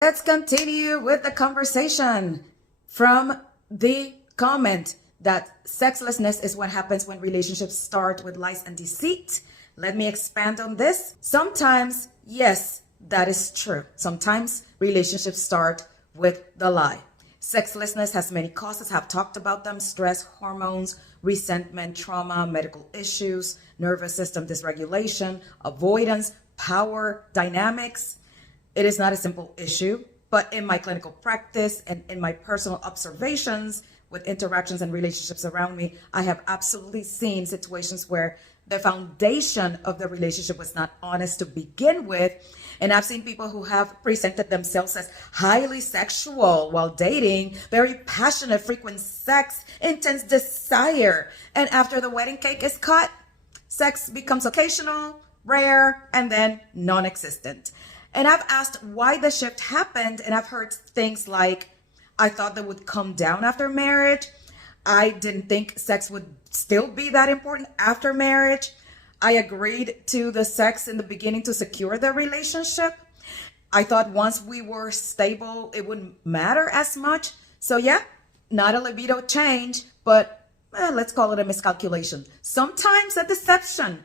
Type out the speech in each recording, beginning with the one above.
Let's continue with the conversation from the comment that sexlessness is what happens when relationships start with lies and deceit. Let me expand on this. Sometimes, yes, that is true. Sometimes relationships start with the lie. Sexlessness has many causes. I've talked about them: stress, hormones, resentment, trauma, medical issues, nervous system dysregulation, avoidance, power dynamics. It is not a simple issue, but in my clinical practice and in my personal observations with interactions and relationships around me, I have absolutely seen situations where the foundation of the relationship was not honest to begin with. And I've seen people who have presented themselves as highly sexual while dating, very passionate, frequent sex, intense desire. And after the wedding cake is cut, sex becomes occasional, rare, and then non-existent. And I've asked why the shift happened, and I've heard things like, I thought that would come down after marriage. I didn't think sex would still be that important after marriage. I agreed to the sex in the beginning to secure the relationship. I thought once we were stable, it wouldn't matter as much. So yeah, not a libido change, but let's call it a miscalculation. Sometimes a deception.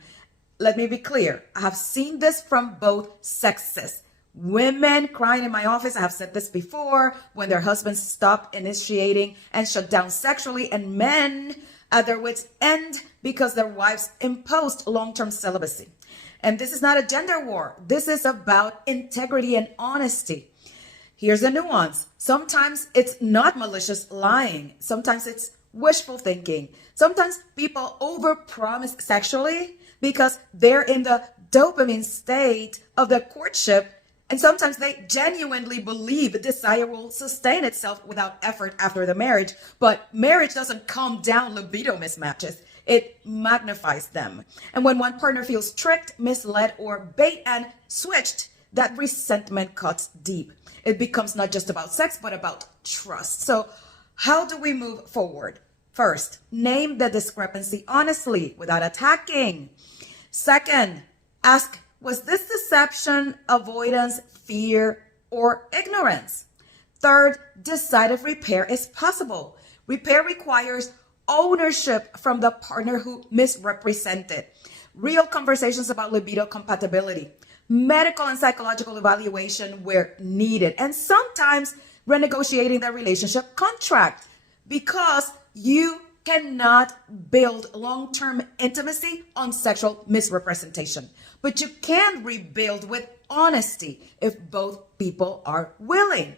Let me be clear. I have seen this from both sexes. Women crying in my office, I have said this before, when their husbands stop initiating and shut down sexually, and men at their wits' end because their wives imposed long-term celibacy. And this is not a gender war. This is about integrity and honesty. Here's the nuance. Sometimes it's not malicious lying. Sometimes it's wishful thinking. Sometimes people overpromise sexually because they're in the dopamine state of the courtship. And sometimes they genuinely believe desire will sustain itself without effort after the marriage. But marriage doesn't calm down libido mismatches. It magnifies them. And when one partner feels tricked, misled, or bait and switched, that resentment cuts deep. It becomes not just about sex, but about trust. So how do we move forward? First, name the discrepancy honestly without attacking. Second, ask, was this deception, avoidance, fear, or ignorance? Third, decide if repair is possible. Repair requires ownership from the partner who misrepresented. Real conversations about libido compatibility. Medical and psychological evaluation where needed. And sometimes renegotiating the relationship contract, because you cannot build long-term intimacy on sexual misrepresentation. But you can rebuild with honesty if both people are willing.